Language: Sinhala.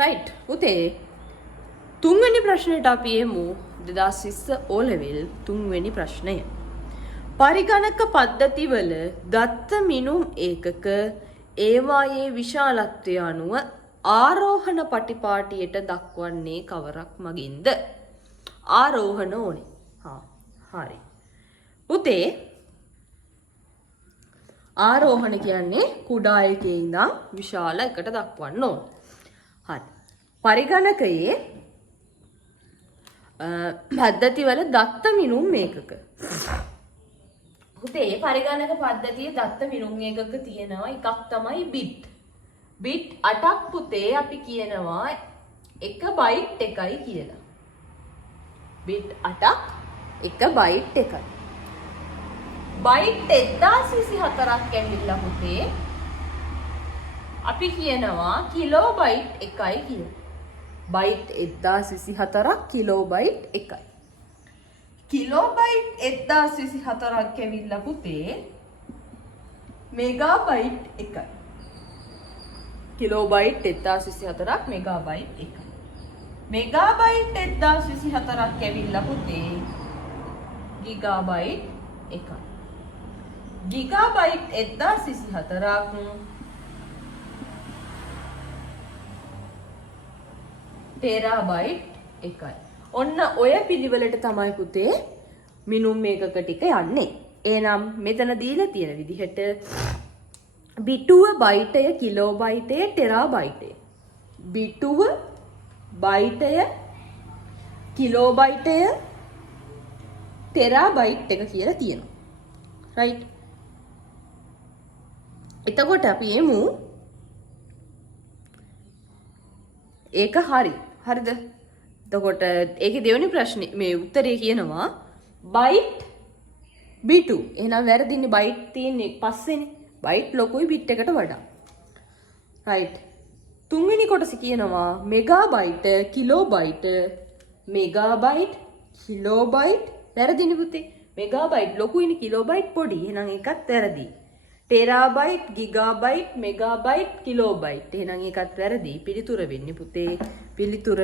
right පුතේ තුන්වෙනි ප්‍රශ්නෙට අපි එමු 2020 O level තුන්වෙනි ප්‍රශ්නය. පරිගණක පද්ධතිවල දත්ත මිනුම් ඒකක ඒවායේ විශාලත්වය අනුව ආරෝහණ පටිපාටියට දක්වන්නේ කවරක් මගින්ද? ආරෝහණ ඕනේ. හරි. පුතේ ආරෝහණ කියන්නේ කුඩා එකේ ඉඳන් විශාල එකට දක්වන්න ඕන. හරි. පරිගණකයේ පද්ධතිවල දත්ත මිනුම් ඒකක. පුතේ පරිගණක පද්ධතියේ දත්ත මිනුම් ඒකක තියෙනවා එකක් තමයි බිට්. බිට් 8ක් පුතේ අපි කියනවා 1 බයිට් එකයි කියලා. බිට් 8ක් 1 බයිට් එකයි. බයිට් 1024ක් ඇවිල්ලා පුතේ අපි කියනවා කිලෝබයිට් එකයි කියලා. බයිට් 1024ක් කිලෝබයිට් එකයි. කිලෝබයිට් 1024ක් ඇවිල්ලා පුතේ මෙගාබයිට් එකයි. කිලෝබයිට් 1024ක් මෙගාබයිට් එකයි. මෙගාබයිට් 1024ක් ඇවිල්ලා පුතේ ගිගාබයිට් එකයි. ගිගාබයිට් 1024ක් ටෙරාබයිට් එකයි. ඔන්න ඔය පිළිවෙලට තමයි පුතේ මිනුම් මේකක ටික යන්නේ. එහෙනම් මෙතන දීලා තියෙන විදිහට බිටුව බයිටය කිලෝබයිටය ටෙරාබයිටය. බිටුව බයිටය කිලෝබයිටය ටෙරාබයිට් එක කියලා තියෙනවා. රයිට්. එතකොට අපි එමු ඒක හරි. හරිද? එතකොට ඒකේ දෙවෙනි ප්‍රශ්නේ මේ උත්තරේ කියනවා බයිට් B2. එහෙනම් වැරදින්නේ බයිට් තියෙන්නේ පස්සේනේ. බයිට් ලොකුයි බිට් එකට වඩා. රයිට්. තුන්වෙනි කොටස කියනවා මෙගාබයිට් කිලෝබයිට් මෙගාබයිට් කිලෝබයිට් වැරදිනේ පුතේ. මෙගාබයිට් ලොකුයිනේ කිලෝබයිට් පොඩි. එහෙනම් ඒකත් වැරදි. ටෙරාබයිට් ගිගාබයිට් මෙගාබයිට් කිලෝබයිට් එහෙනම් ඒකත් වැරදි. පිළිතුර වෙන්නේ පුතේ පිළිතුර